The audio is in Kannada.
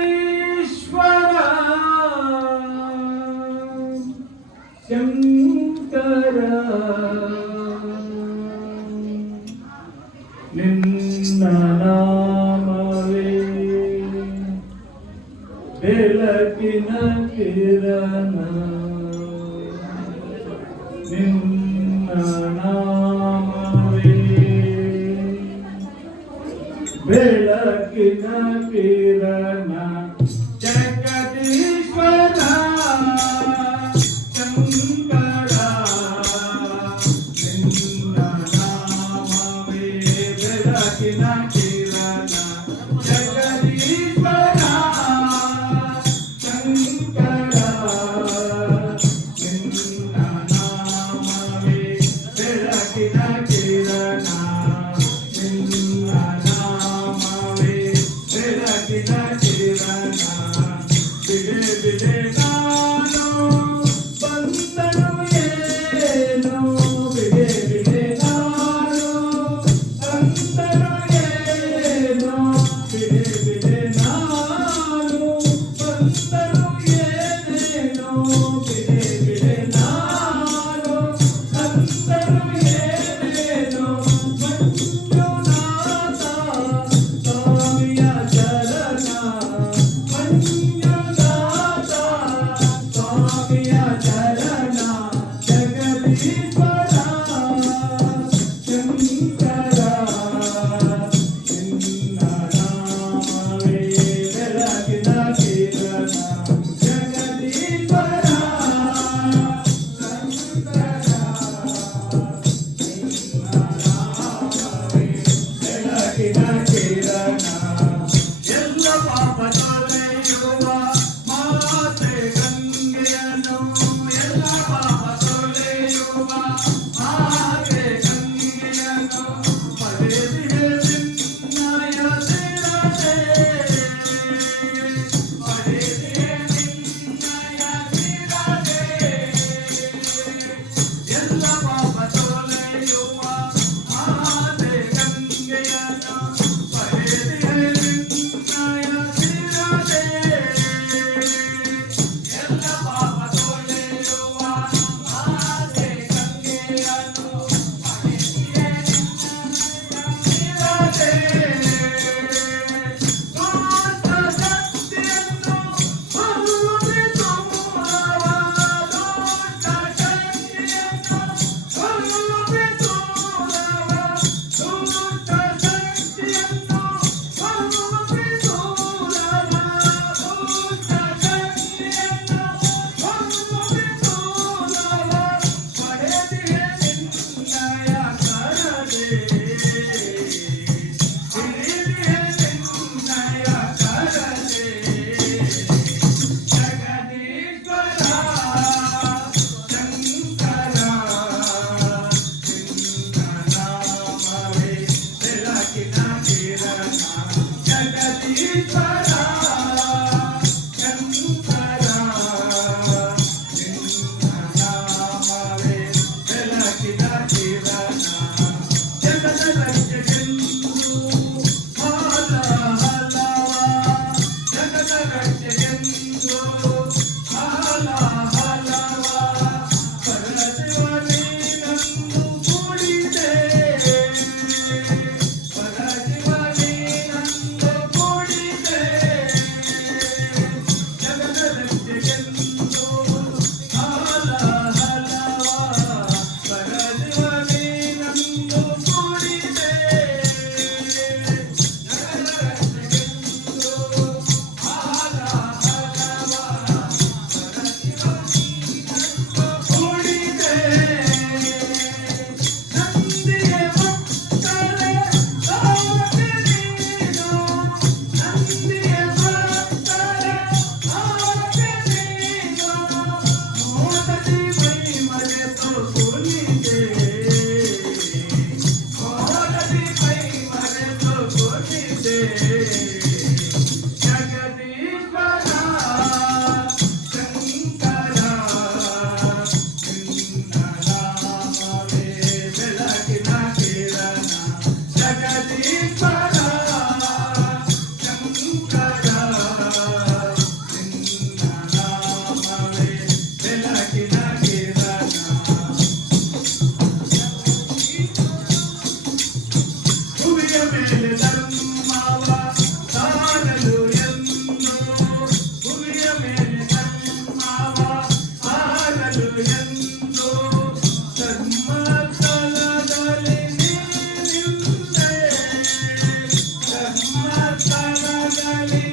ಜಗದೀಶ್ವರ ಶಂಕರ ನಿನ್ನ ನಾಮವೇ ಬೆಳಕಿನ ಕಿರಣ ನಿನ್ನ ನಾಮವೇ ಬೆಳಕಿನ ಕಿರಣ ಜಗದೀಶ್ವರ ಶಂಕರ ನಿನ್ನ ನಾಮವೇ ಬೆಳಕಿನ ಕಿರಣ ಜಗದೀಶ್ವರ ಶಂಕರ ನಿನ್ನ ನಾಮವೇ ಬೆಳಕಿನ ಕಿರಣ ನಿನ್ನ ನಾಮವೇ ಬೆಳಕಿನ ಕಿರಣ ಬಿಡೆ ಬಿಡೆ ನಾನು ಬಂದನು ಏನು ಬಿಡೆ ಬಿಡೆ ನಾನು ಬಂದನು ಏನು ಬಿಡೆ ಬಿಡೆ ನಾನು ಬಂದನು ಏನೇನೋ ಬಿಡೆ ಬಿಡೆ ನಾನು ಬಂದನು ಏನೇನೋ ಮಂಜುನಾಥ ಸ್ವಾಮಿಯ ಚರಣ ಮಂಜುನಾಥ ಸ್ವಾಮಿಯ ಚರಣ ಜಗದೀಶ್ವರ ಶಂಕರ ನಿನ್ನ ನಾಮವೇ ಬೆಳಕಿನ ಕಿರಣ ಜಗದೀಶ್ವರ ಶಂಕರ ನಿನ್ನ ನಾಮವೇ ಬೆಳಕಿನ ಕಿರಣ ಎಲ್ಲ ಪಾಪ ತೊಳೆಯುವ ಮಾತೆ ಗಂಗೆಯನ್ನು ಎಲ್ಲ ಪಾಪ ತೊಳೆಯುವ ಮಾತೆ ಗಂಗೆಯನ್ನು ಪಡೆದಿದೆ ನಿನ್ನಯ ಶಿರದೆ ಪಡೆದಿದೆ ನಿನ್ನಯ ಶಿರದೆ ಎಲ್ಲ ಪಾಪ ತೊಳೆಯುವ ಮಾತೆ ಗಂಗೆಯನ್ನು ಪಡೆದಿದೆ ನಿನ್ನಯ ಶಿರದೆ ಎಲ್ಲ ಪಾಪ ತೊಳೆಯುವ ಮಾತೆ ಗಂಗೆಯನ್ನು ಪಡೆದಿದೆ ಆಗಲಿ